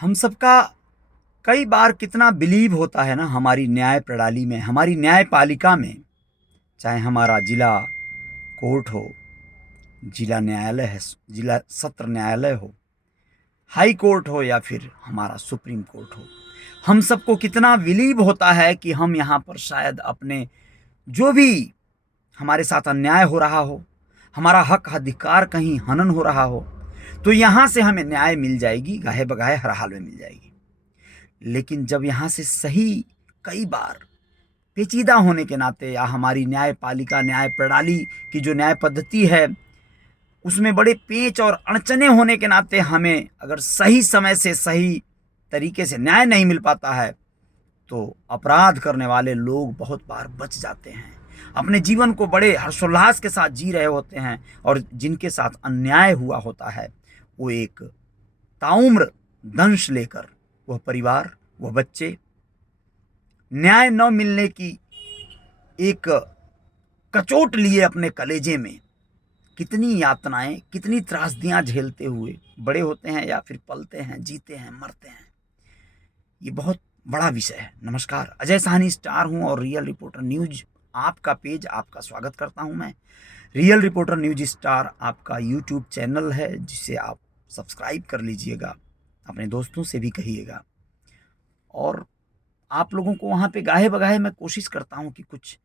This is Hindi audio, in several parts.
हम सबका कई बार कितना बिलीव होता है ना हमारी न्याय प्रणाली में, हमारी न्यायपालिका में। चाहे हमारा जिला कोर्ट हो, जिला न्यायालय है, जिला सत्र न्यायालय हो, हाई कोर्ट हो या फिर हमारा सुप्रीम कोर्ट हो। हम सबको कितना बिलीव होता है कि हम यहाँ पर शायद अपने जो भी हमारे साथ अन्याय हो रहा हो, हमारा हक अधिकार कहीं हनन हो रहा हो, तो यहाँ से हमें न्याय मिल जाएगी, गाहे बगाहे हर हाल में मिल जाएगी। लेकिन जब यहाँ से सही कई बार पेचीदा होने के नाते या हमारी न्यायपालिका न्याय प्रणाली की जो न्याय पद्धति है उसमें बड़े पेच और अड़चने होने के नाते हमें अगर सही समय से सही तरीके से न्याय नहीं मिल पाता है तो अपराध करने वाले लोग बहुत बार बच जाते हैं, अपने जीवन को बड़े हर्षोल्लास के साथ जी रहे होते हैं, और जिनके साथ अन्याय हुआ होता है वो एक ताउम्र दंश लेकर वह परिवार, वह बच्चे न्याय न मिलने की एक कचोट लिए अपने कलेजे में कितनी यातनाएं, कितनी त्रासदियां झेलते हुए बड़े होते हैं या फिर पलते हैं, जीते हैं, मरते हैं। ये बहुत बड़ा विषय है। नमस्कार, अजय साहनी स्टार हूं और रियल रिपोर्टर न्यूज आपका पेज, आपका स्वागत करता हूं मैं। रियल रिपोर्टर न्यूज स्टार आपका यूट्यूब चैनल है जिसे आप सब्सक्राइब कर लीजिएगा, अपने दोस्तों से भी कहिएगा, और आप लोगों को वहाँ पे गाहे बगाहे मैं कोशिश करता हूँ कि कुछ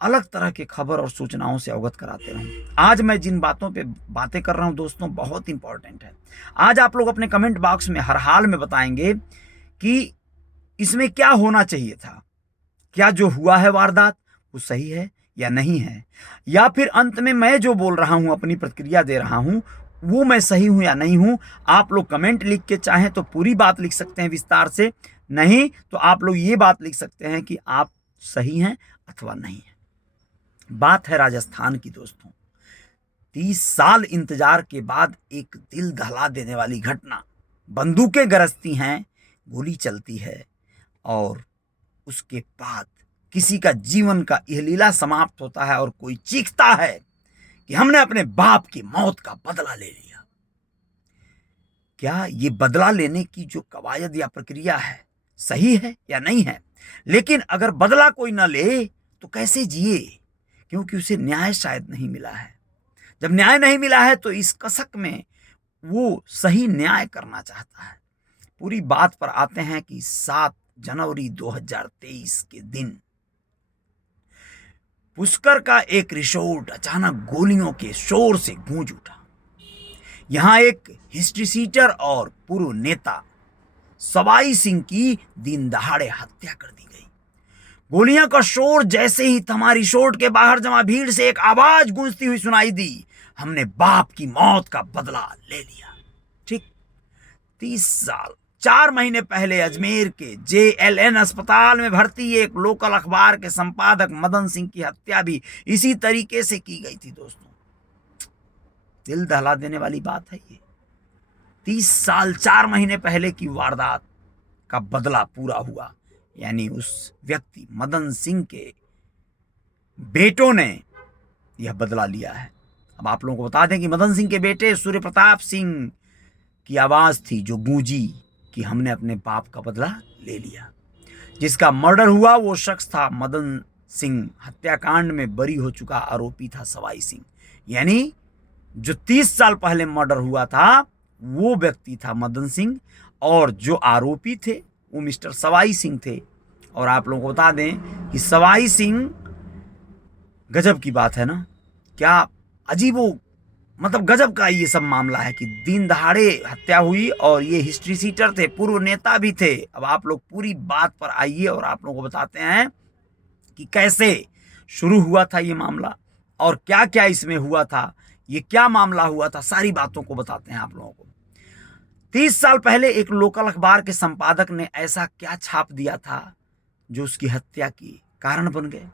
अलग तरह के खबर और सूचनाओं से अवगत कराते रहूँ। आज मैं जिन बातों पे बातें कर रहा हूँ दोस्तों बहुत इंपॉर्टेंट है। आज आप लोग अपने कमेंट बॉक्स में हर हाल में बताएंगे कि इसमें क्या होना चाहिए था, क्या जो हुआ है वारदात वो सही है या नहीं है, या फिर अंत में मैं जो बोल रहा हूँ, अपनी प्रतिक्रिया दे रहा हूँ, वो मैं सही हूं या नहीं हूं। आप लोग कमेंट लिख के चाहें तो पूरी बात लिख सकते हैं विस्तार से, नहीं तो आप लोग ये बात लिख सकते हैं कि आप सही हैं अथवा नहीं है। बात है राजस्थान की दोस्तों। 30 साल इंतजार के बाद एक दिल दहला देने वाली घटना। बंदूकें गरजती हैं, गोली चलती है और उसके बाद किसी का जीवन का यह लीला समाप्त होता है और कोई चीखता है कि हमने अपने बाप की मौत का बदला ले लिया। क्या ये बदला लेने की जो कवायद या प्रक्रिया है सही है या नहीं है? लेकिन अगर बदला कोई ना ले तो कैसे जिए, क्योंकि उसे न्याय शायद नहीं मिला है। जब न्याय नहीं मिला है तो इस कसक में वो सही न्याय करना चाहता है। पूरी बात पर आते हैं कि 7 जनवरी 2023 के दिन पुष्कर का एक रिसोर्ट अचानक गोलियों के शोर से गूंज उठा। यहां एक हिस्ट्री सीटर और पूर्व नेता सवाई सिंह की दिन दहाड़े हत्या कर दी गई। गोलियां का शोर जैसे ही थमा, रिसोर्ट के बाहर जमा भीड़ से एक आवाज गूंजती हुई सुनाई दी, हमने बाप की मौत का बदला ले लिया। ठीक 30 साल 4 महीने पहले अजमेर के JLN अस्पताल में भर्ती एक लोकल अखबार के संपादक मदन सिंह की हत्या भी इसी तरीके से की गई थी दोस्तों। दिल दहला देने वाली बात है ये। 30 साल 4 महीने पहले की वारदात का बदला पूरा हुआ, यानी उस व्यक्ति मदन सिंह के बेटों ने यह बदला लिया है। अब आप लोगों को बता दें कि मदन सिंह के बेटे सूर्य प्रताप सिंह की आवाज थी जो गूंजी कि हमने अपने बाप का बदला ले लिया। जिसका मर्डर हुआ वो शख्स था मदन सिंह, हत्याकांड में बरी हो चुका आरोपी था सवाई सिंह। यानी जो 30 साल पहले मर्डर हुआ था वो व्यक्ति था मदन सिंह, और जो आरोपी थे वो मिस्टर सवाई सिंह थे। और आप लोगों को बता दें कि सवाई सिंह, गजब की बात है ना, क्या अजीबो मतलब गजब का ये सब मामला है कि दिन दहाड़े हत्या हुई, और ये हिस्ट्री सीटर थे, पूर्व नेता भी थे। अब आप लोग पूरी बात पर आइए और आप लोगों को बताते हैं कि कैसे शुरू हुआ था ये मामला और क्या क्या इसमें हुआ था, ये क्या मामला हुआ था, सारी बातों को बताते हैं आप लोगों को। 30 साल पहले एक लोकल अखबार के संपादक ने ऐसा क्या छाप दिया था जो उसकी हत्या की कारण बन गए।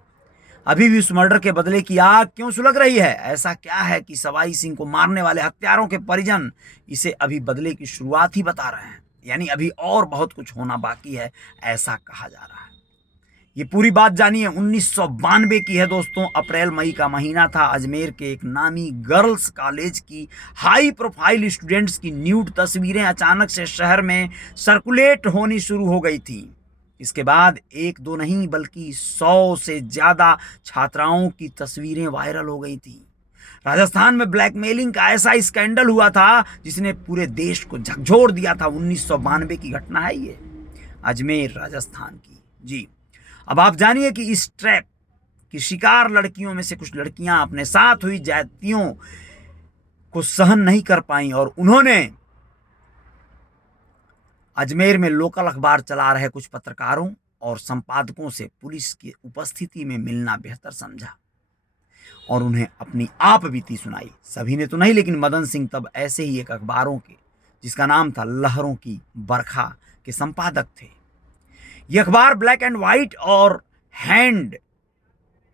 अभी भी उस मर्डर के बदले की आग क्यों सुलग रही है? ऐसा क्या है कि सवाई सिंह को मारने वाले हत्यारों के परिजन इसे अभी बदले की शुरुआत ही बता रहे हैं, यानी अभी और बहुत कुछ होना बाकी है, ऐसा कहा जा रहा है। ये पूरी बात जानिए। 1992 की है दोस्तों। अप्रैल मई का महीना था। अजमेर के एक नामी गर्ल्स कॉलेज की हाई प्रोफाइल स्टूडेंट्स की न्यूड तस्वीरें अचानक से शहर में सर्कुलेट होनी शुरू हो गई थी। इसके बाद एक दो नहीं बल्कि 100 से ज्यादा छात्राओं की तस्वीरें वायरल हो गई थी। राजस्थान में ब्लैकमेलिंग का ऐसा स्कैंडल हुआ था जिसने पूरे देश को झकझोर दिया था। 1992 की घटना है ये, अजमेर राजस्थान की। जी, अब आप जानिए कि इस ट्रैप की शिकार लड़कियों में से कुछ लड़कियां अपने साथ हुई ज्यादतियों को सहन नहीं कर पाई और उन्होंने अजमेर में लोकल अखबार चला रहे कुछ पत्रकारों और संपादकों से पुलिस की उपस्थिति में मिलना बेहतर समझा और उन्हें अपनी आप बीती सुनाई। सभी ने तो नहीं, लेकिन मदन सिंह तब ऐसे ही एक अखबारों के, जिसका नाम था लहरों की बरखा, के संपादक थे। यह अखबार ब्लैक एंड व्हाइट और हैंड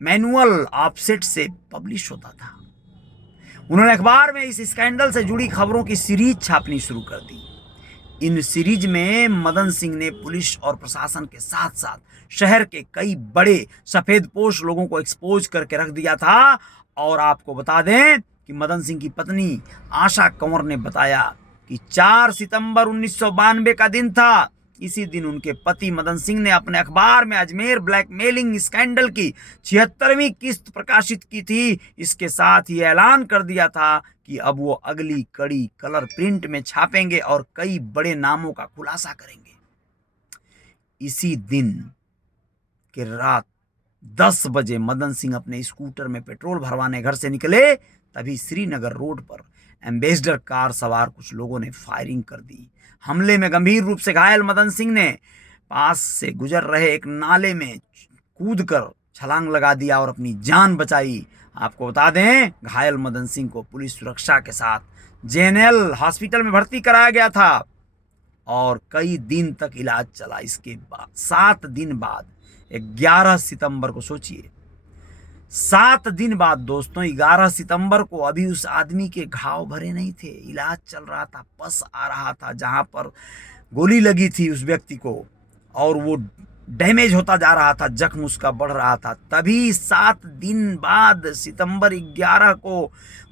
मैनुअल ऑफसेट से पब्लिश होता था। उन्होंने अखबार में इस स्कैंडल से जुड़ी खबरों की सीरीज छापनी शुरू कर दी। इन सीरीज में मदन सिंह ने पुलिस और प्रशासन के साथ साथ शहर के कई बड़े सफेदपोश लोगों को एक्सपोज करके रख दिया था। और आपको बता दें कि मदन सिंह की पत्नी आशा कंवर ने बताया कि 4 सितंबर 1992 का दिन था। इसी दिन उनके पति मदन सिंह ने अपने अखबार में अजमेर ब्लैकमेलिंग स्कैंडल की 76वीं किस्त प्रकाशित की थी। इसके साथ ही ऐलान कर दिया था कि अब वो अगली कड़ी कलर प्रिंट में छापेंगे और कई बड़े नामों का खुलासा करेंगे। इसी दिन के रात 10 बजे मदन सिंह अपने स्कूटर में पेट्रोल भरवाने घर से निकले, तभी श्रीनगर रोड पर एम्बेसडर कार सवार कुछ लोगों ने फायरिंग कर दी। हमले में गंभीर रूप से घायल मदन सिंह ने पास से गुजर रहे एक नाले में कूदकर छलांग लगा दिया और अपनी जान बचाई। आपको बता दें, घायल मदन सिंह को पुलिस सुरक्षा के साथ जेएनएल हॉस्पिटल में भर्ती कराया गया था और कई दिन तक इलाज चला। इसके बाद 7 दिन बाद 11 सितंबर को, सोचिए 7 दिन बाद दोस्तों, 11 सितंबर को अभी उस आदमी के घाव भरे नहीं थे, इलाज चल रहा था, पस आ रहा था जहां पर गोली लगी थी उस व्यक्ति को, और वो डैमेज होता जा रहा था, जख्म उसका बढ़ रहा था। तभी 7 दिन बाद सितंबर 11 को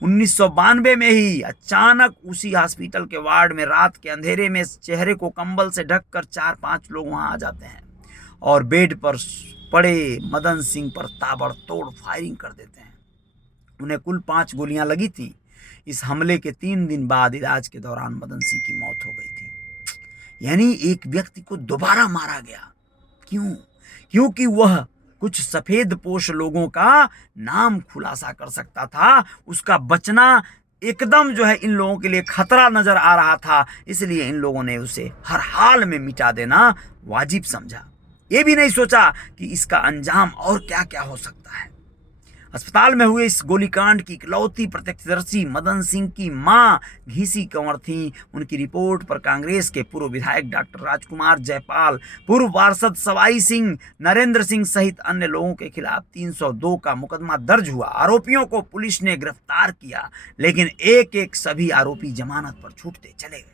1992 में ही अचानक उसी हॉस्पिटल के वार्ड में रात के अंधेरे में चेहरे को कंबल से ढककर 4-5 लोग वहां आ जाते हैं और बेड पर पड़े मदन सिंह पर ताबड़तोड़ फायरिंग कर देते हैं। उन्हें कुल 5 गोलियां लगी थी। इस हमले के 3 दिन बाद इलाज के दौरान मदन सिंह की मौत हो गई थी। यानी एक व्यक्ति को दोबारा मारा गया। क्यों? क्योंकि वह कुछ सफेद पोश लोगों का नाम खुलासा कर सकता था। उसका बचना एकदम जो है इन लोगों के लिए खतरा नजर आ रहा था, इसलिए इन लोगों ने उसे हर हाल में मिटा देना वाजिब समझा। ये भी नहीं सोचा कि इसका अंजाम और क्या क्या हो सकता है। अस्पताल में हुए इस गोलीकांड की इकलौती प्रत्यक्षदर्शी मदन सिंह की मां घीसी कंवर थीं। उनकी रिपोर्ट पर कांग्रेस के पूर्व विधायक डॉक्टर राजकुमार जयपाल, पूर्व पार्षद सवाई सिंह, नरेंद्र सिंह सहित अन्य लोगों के खिलाफ 302 का मुकदमा दर्ज हुआ। आरोपियों को पुलिस ने गिरफ्तार किया, लेकिन एक एक सभी आरोपी जमानत पर छूटते चले गए।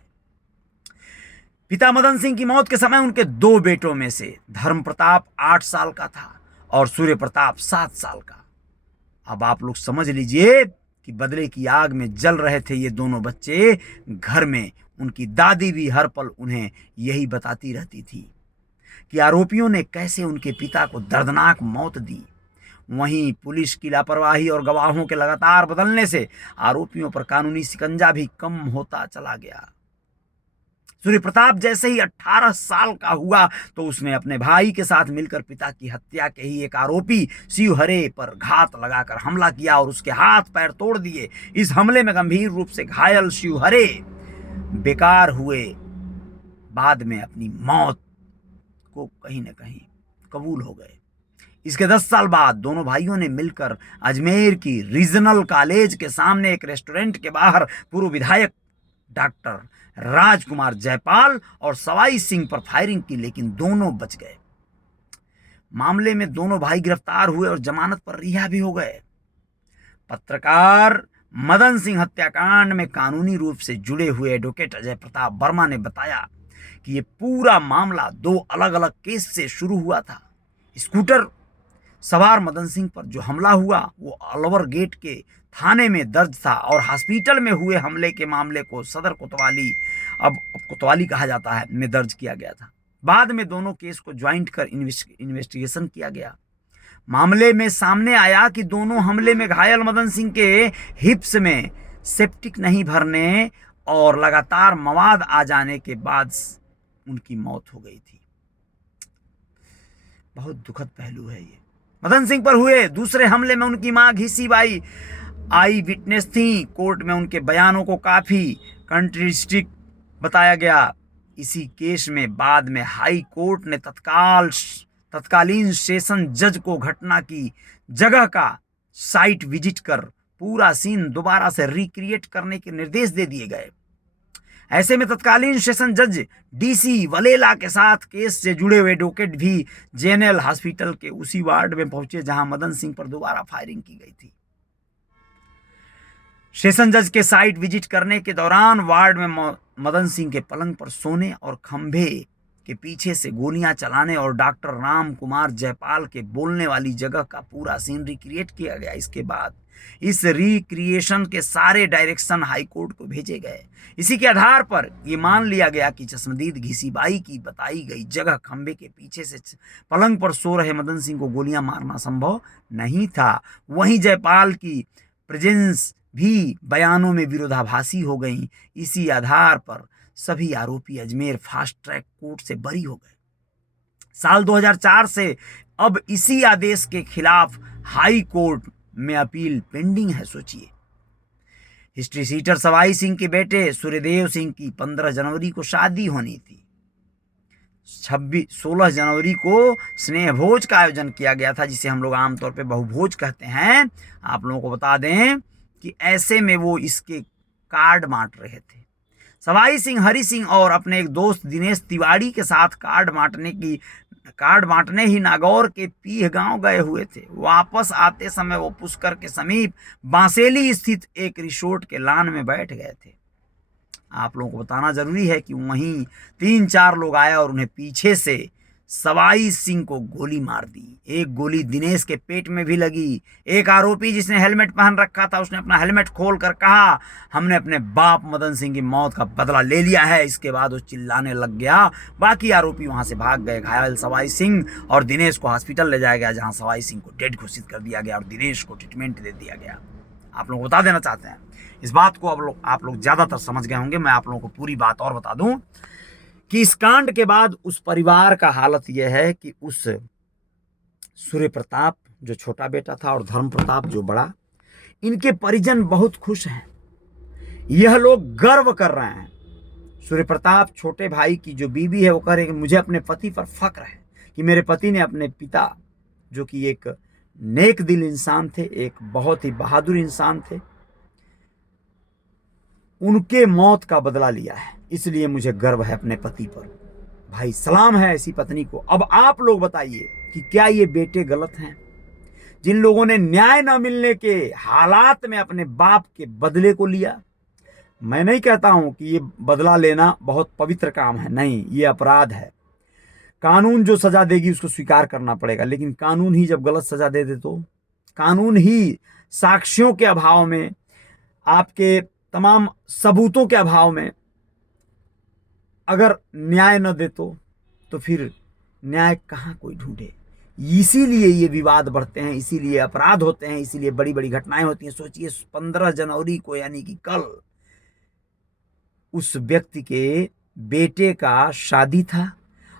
पिता मदन सिंह की मौत के समय उनके 2 बेटों में से धर्म प्रताप 8 साल का था और सूर्य प्रताप 7 साल का। अब आप लोग समझ लीजिए कि बदले की आग में जल रहे थे ये दोनों बच्चे। घर में उनकी दादी भी हर पल उन्हें यही बताती रहती थी कि आरोपियों ने कैसे उनके पिता को दर्दनाक मौत दी। वहीं पुलिस की लापरवाही और गवाहों के लगातार बदलने से आरोपियों पर कानूनी शिकंजा भी कम होता चला गया। सूर्य प्रताप जैसे ही 18 साल का हुआ तो उसने अपने भाई के साथ मिलकर पिता की हत्या के ही एक आरोपी शिवहरे पर घात लगाकर हमला किया और उसके हाथ पैर तोड़ दिए। इस हमले में गंभीर रूप से घायल शिवहरे बेकार हुए, बाद में अपनी मौत को कहीं न कहीं कबूल हो गए। इसके 10 साल बाद दोनों भाइयों ने मिलकर अजमेर की रीजनल कॉलेज के सामने एक रेस्टोरेंट के बाहर पूर्व विधायक डॉक्टर राजकुमार जयपाल और सवाई सिंह पर फायरिंग की, लेकिन दोनों बच गए। मामले में दोनों भाई गिरफ्तार हुए और जमानत पर रिहा भी हो गए। पत्रकार मदन सिंह हत्याकांड में कानूनी रूप से जुड़े हुए एडवोकेट अजय प्रताप वर्मा ने बताया कि यह पूरा मामला 2 अलग अलग केस से शुरू हुआ था। स्कूटर सवार मदन सिंह पर जो हमला हुआ वो अलवर गेट के थाने में दर्ज था और हॉस्पिटल में हुए हमले के मामले को सदर कोतवाली, अब कोतवाली कहा जाता है, में दर्ज किया गया था। बाद में दोनों केस को ज्वाइंट कर इन्वेस्टिगेशन किया गया। मामले में सामने आया कि दोनों हमले में घायल मदन सिंह के हिप्स में सेप्टिक नहीं भरने और लगातार मवाद आ जाने के बाद उनकी मौत हो गई थी। बहुत दुखद पहलू है ये। मदन सिंह पर हुए दूसरे हमले में उनकी मां घिसी बाई आई विटनेस थी। कोर्ट में उनके बयानों को काफी कंट्राडिक्ट बताया गया। इसी केस में बाद में हाई कोर्ट ने तत्कालीन सेशन जज को घटना की जगह का साइट विजिट कर पूरा सीन दोबारा से रिक्रिएट करने के निर्देश दे दिए गए। ऐसे में तत्कालीन सेशन जज डीसी वलेला के साथ केस से जुड़े हुए एडवोकेट भी जेएनएल हॉस्पिटल के उसी वार्ड में पहुंचे जहां मदन सिंह पर दोबारा फायरिंग की गई थी। सेशन जज के साइट विजिट करने के दौरान वार्ड में मदन सिंह के पलंग पर सोने और खंभे के पीछे से गोलियां चलाने और डॉक्टर राम कुमार जयपाल के बोलने वाली जगह का पूरा सीन रिक्रिएट किया गया। इसके बाद इस रिक्रिएशन के सारे डायरेक्शन हाई कोर्ट को भेजे गए। इसी के आधार पर यह मान लिया गया कि चश्मदीद घिसीबाई की बताई गई जगह खंबे के पीछे से पलंग पर सो रहे मदन सिंह को गोलियां मारना संभव नहीं था। वहीं जयपाल की प्रेजेंस भी बयानों में विरोधाभासी हो गई। इसी आधार पर सभी आरोपी अजमेर फास्ट ट्रैक कोर्ट से बरी हो गए। साल 2004 से अब इसी आदेश के खिलाफ हाई कोर्ट में अपील पेंडिंग है। सोचिए, हिस्ट्री सीटर सवाई सिंह के बेटे सूर्यदेव सिंह की 15 जनवरी को शादी होनी थी। 16 जनवरी को स्नेह भोज का आयोजन किया गया था, जिसे हम लोग आमतौर पे बहुभोज कहते हैं। आप लोगों को बता दें कि ऐसे में वो इसके कार्ड बांट रहे थे। सवाई सिंह हरि सिंह और अपने एक दोस्त दिनेश तिवारी के साथ कार्ड बांटने ही नागौर के पीह गांव गए हुए थे। वापस आते समय वो पुष्कर के समीप बांसेली स्थित एक रिसोर्ट के लान में बैठ गए थे। आप लोगों को बताना जरूरी है कि वहीं 3-4 लोग आए और उन्हें पीछे से सवाई सिंह को गोली मार दी। एक गोली दिनेश के पेट में भी लगी। एक आरोपी जिसने हेलमेट पहन रखा था, उसने अपना हेलमेट खोलकर कहा, हमने अपने बाप मदन सिंह की मौत का बदला ले लिया है। इसके बाद वो चिल्लाने लग गया। बाकी आरोपी वहां से भाग गए। घायल सवाई सिंह और दिनेश को हॉस्पिटल ले जाया गया, जहां सवाई सिंह को डेड घोषित कर दिया गया और दिनेश को ट्रीटमेंट दे दिया गया। आप लोग बता देना चाहते हैं इस बात को। आप लोग ज्यादातर समझ गए होंगे। मैं आप लोगों को पूरी बात और बता दूं कि इस कांड के बाद उस परिवार का हालत यह है कि उस सूर्य प्रताप जो छोटा बेटा था और धर्म प्रताप जो बड़ा, इनके परिजन बहुत खुश हैं। यह लोग गर्व कर रहे हैं। सूर्य प्रताप छोटे भाई की जो बीवी है वो कह रहे कि मुझे अपने पति पर फक्र है कि मेरे पति ने अपने पिता, जो कि एक नेक दिल इंसान थे, एक बहुत ही बहादुर इंसान थे, उनके मौत का बदला लिया है। इसलिए मुझे गर्व है अपने पति पर। भाई सलाम है ऐसी पत्नी को। अब आप लोग बताइए कि क्या ये बेटे गलत हैं, जिन लोगों ने न्याय न मिलने के हालात में अपने बाप के बदले को लिया। मैं नहीं कहता हूं कि ये बदला लेना बहुत पवित्र काम है, नहीं, ये अपराध है। कानून जो सजा देगी उसको स्वीकार करना पड़ेगा। लेकिन कानून ही जब गलत सजा दे दे तो, कानून ही साक्ष्यों के अभाव में, आपके तमाम सबूतों के अभाव में अगर न्याय न दे तो फिर न्याय कहां कोई ढूंढे। इसीलिए ये विवाद बढ़ते हैं, इसीलिए अपराध होते हैं, इसीलिए बड़ी बड़ी घटनाएं होती हैं। सोचिए 15 जनवरी को, यानी कि कल, उस व्यक्ति के बेटे का शादी था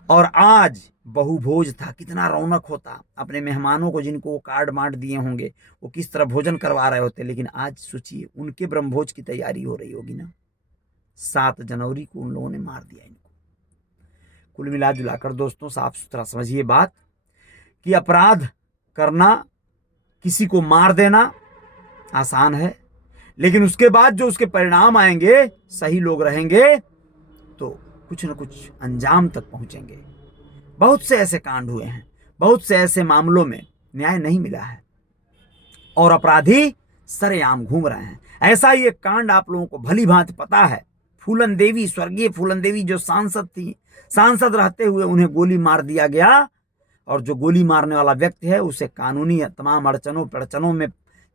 और आज बहुभोज था। कितना रौनक होता। अपने मेहमानों को जिनको वो कार्ड बांट दिए होंगे वो किस तरह भोजन करवा रहे होते। लेकिन आज सोचिए उनके ब्रह्मभोज की तैयारी हो रही होगी ना। 7 जनवरी को उन लोगों ने मार दिया इनको। कुल मिला जुलाकर दोस्तों साफ सुथरा समझिए बात कि अपराध करना, किसी को मार देना आसान है, लेकिन उसके बाद जो उसके परिणाम आएंगे, सही लोग रहेंगे तो कुछ न कुछ अंजाम तक पहुंचेंगे। बहुत से ऐसे कांड हुए हैं, बहुत से ऐसे मामलों में न्याय नहीं मिला है और अपराधी सरेआम घूम रहे हैं। ऐसा ही एक कांड आप लोगों को भली भांति पता है। फूलन देवी, स्वर्गीय फूलन देवी जो सांसद थी, सांसद रहते हुए उन्हें गोली मार दिया गया और जो गोली मारने वाला व्यक्ति है उसे कानूनी तमाम अड़चनों में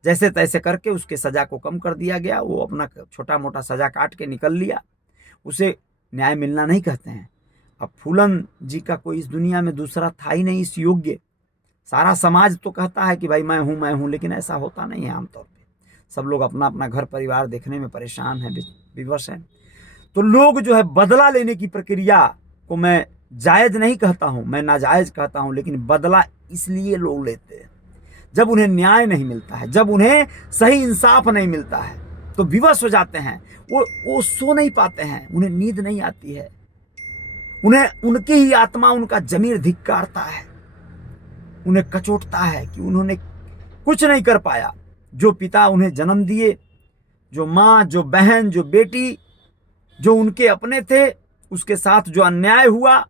जैसे तैसे करके उसके सज़ा को कम कर दिया गया। वो अपना छोटा मोटा सज़ा काट के निकल लिया। उसे न्याय मिलना नहीं कहते हैं। अब फूलन जी का कोई इस दुनिया में दूसरा था ही नहीं इस योग्य। सारा समाज तो कहता है कि भाई मैं हूँ, लेकिन ऐसा होता नहीं है। आमतौर पे सब लोग अपना अपना घर परिवार देखने में परेशान हैं, विवश हैं। तो लोग जो है बदला लेने की प्रक्रिया को मैं जायज़ नहीं कहता हूँ, मैं नाजायज़ कहता हूँ, लेकिन बदला इसलिए लोग लेते हैं जब उन्हें न्याय नहीं मिलता है, जब उन्हें सही इंसाफ नहीं मिलता है तो विवश हो जाते हैं। वो सो नहीं पाते हैं, उन्हें नींद नहीं आती है, उन्हें उनकी ही आत्मा, उनका जमीर धिक्कारता है, उन्हें कचोटता है कि उन्होंने कुछ नहीं कर पाया। जो पिता उन्हें जन्म दिए, जो माँ, जो बहन, जो बेटी, जो उनके अपने थे, उसके साथ जो अन्याय हुआ,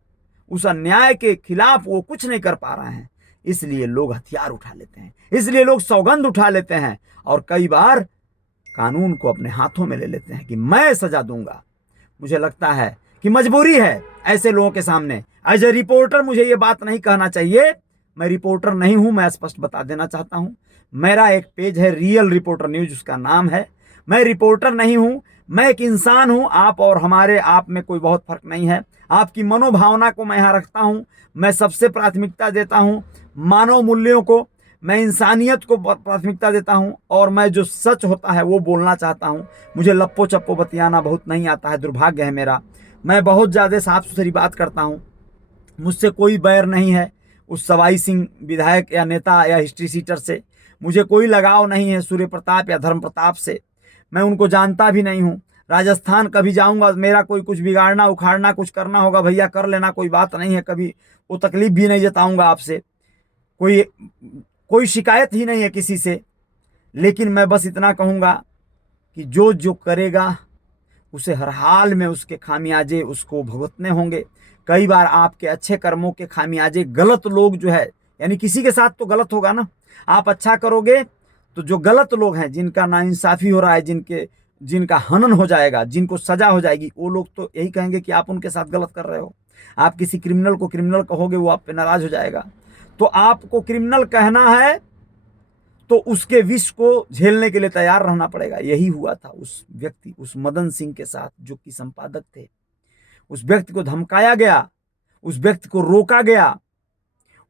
उस अन्याय के खिलाफ वो कुछ नहीं कर पा रहे हैं। इसलिए लोग हथियार उठा लेते हैं, इसलिए लोग सौगंध उठा लेते हैं और कई बार कानून को अपने हाथों में ले लेते हैं कि मैं सजा दूंगा। मुझे लगता है कि मजबूरी है ऐसे लोगों के सामने। एज ए रिपोर्टर मुझे ये बात नहीं कहना चाहिए, मैं रिपोर्टर नहीं हूं, मैं स्पष्ट बता देना चाहता हूं। मेरा एक पेज है रियल रिपोर्टर न्यूज, उसका नाम है। मैं रिपोर्टर नहीं हूं, मैं एक इंसान हूं। आप और हमारे आप में कोई बहुत फर्क नहीं है। आपकी मनोभावना को मैं यहाँ रखता हूं। मैं सबसे प्राथमिकता देता हूं, मानव मूल्यों को, मैं इंसानियत को प्राथमिकता देता हूं और मैं जो सच होता है वो बोलना चाहता हूं। मुझे लप्पो चप्पो बतियाना बहुत नहीं आता है, दुर्भाग्य है मेरा। मैं बहुत ज़्यादा साफ सुथरी बात करता हूं, मुझसे कोई बैर नहीं है उस सवाई सिंह विधायक या नेता या हिस्ट्री सीटर से। मुझे कोई लगाव नहीं है सूर्य प्रताप या धर्म प्रताप से, मैं उनको जानता भी नहीं हूँ। राजस्थान कभी जाऊंगा, मेरा कोई कुछ बिगाड़ना उखाड़ना कुछ करना होगा भैया कर लेना, कोई बात नहीं है। कभी वो तकलीफ भी नहीं जताऊंगा आपसे, कोई शिकायत ही नहीं है किसी से। लेकिन मैं बस इतना कहूँगा कि जो जो करेगा उसे हर हाल में उसके खामियाजे उसको भुगतने होंगे। कई बार आपके अच्छे कर्मों के खामियाजे गलत लोग जो है, यानी किसी के साथ तो गलत होगा ना। आप अच्छा करोगे तो जो गलत लोग हैं, जिनका नाइंसाफ़ी हो रहा है, जिनका हनन हो जाएगा, जिनको सजा हो जाएगी, वो लोग तो यही कहेंगे कि आप उनके साथ गलत कर रहे हो। आप किसी क्रिमिनल को क्रिमिनल कहोगे, वो आप पे नाराज हो जाएगा। तो आपको क्रिमिनल कहना है तो उसके विष को झेलने के लिए तैयार रहना पड़ेगा। यही हुआ था उस व्यक्ति, उस मदन सिंह के साथ जो कि संपादक थे। उस व्यक्ति को धमकाया गया, उस व्यक्ति को रोका गया,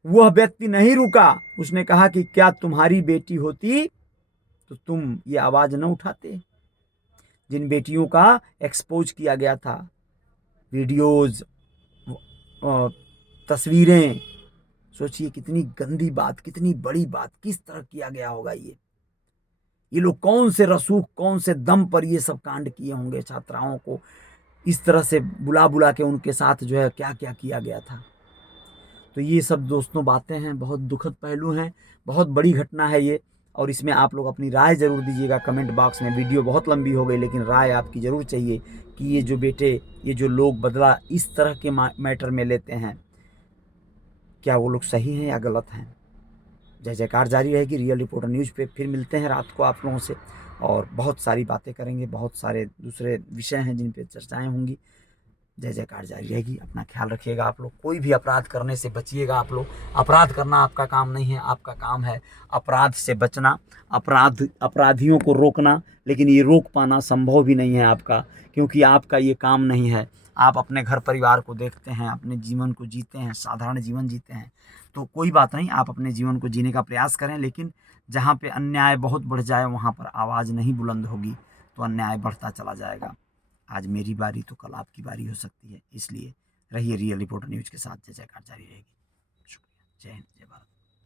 वह व्यक्ति नहीं रुका। उसने कहा कि क्या तुम्हारी बेटी होती तो तुम ये आवाज न उठाते। जिन बेटियों का एक्सपोज किया गया था, वीडियोज, तस्वीरें, सोचिए कितनी गंदी बात, कितनी बड़ी बात, किस तरह किया गया होगा। ये लोग कौन से रसूख, कौन से दम पर ये सब कांड किए होंगे। छात्राओं को इस तरह से बुला बुला के उनके साथ जो है क्या क्या किया गया था। तो ये सब दोस्तों बातें हैं, बहुत दुखद पहलू हैं, बहुत बड़ी घटना है ये। और इसमें आप लोग अपनी राय ज़रूर दीजिएगा कमेंट बॉक्स में। वीडियो बहुत लंबी हो गई, लेकिन राय आपकी ज़रूर चाहिए कि ये जो लोग बदला इस तरह के मैटर में लेते हैं, क्या वो लोग सही हैं या गलत हैं। जय जयकार जारी रहेगी। रियल रिपोर्टर न्यूज़ पे फिर मिलते हैं रात को आप लोगों से, और बहुत सारी बातें करेंगे, बहुत सारे दूसरे विषय हैं जिन पे चर्चाएं होंगी। जय जयकार जारी रहेगी। अपना ख्याल रखिएगा आप लोग, कोई भी अपराध करने से बचिएगा आप लोग। अपराध करना आपका काम नहीं है, आपका काम है अपराध से बचना, अपराधियों को रोकना। लेकिन ये रोक पाना संभव भी नहीं है आपका, क्योंकि आपका ये काम नहीं है। आप अपने घर परिवार को देखते हैं, अपने जीवन को जीते हैं, साधारण जीवन जीते हैं। तो कोई बात नहीं, आप अपने जीवन को जीने का प्रयास करें, लेकिन जहाँ पे अन्याय बहुत बढ़ जाए वहाँ पर आवाज़ नहीं बुलंद होगी तो अन्याय बढ़ता चला जाएगा। आज मेरी बारी तो कल आपकी बारी हो सकती है। इसलिए रहिए रियल रिपोर्टर न्यूज़ के साथ। जय जयकार जारी रहेगी। शुक्रिया। जय हिंद, जय भारत।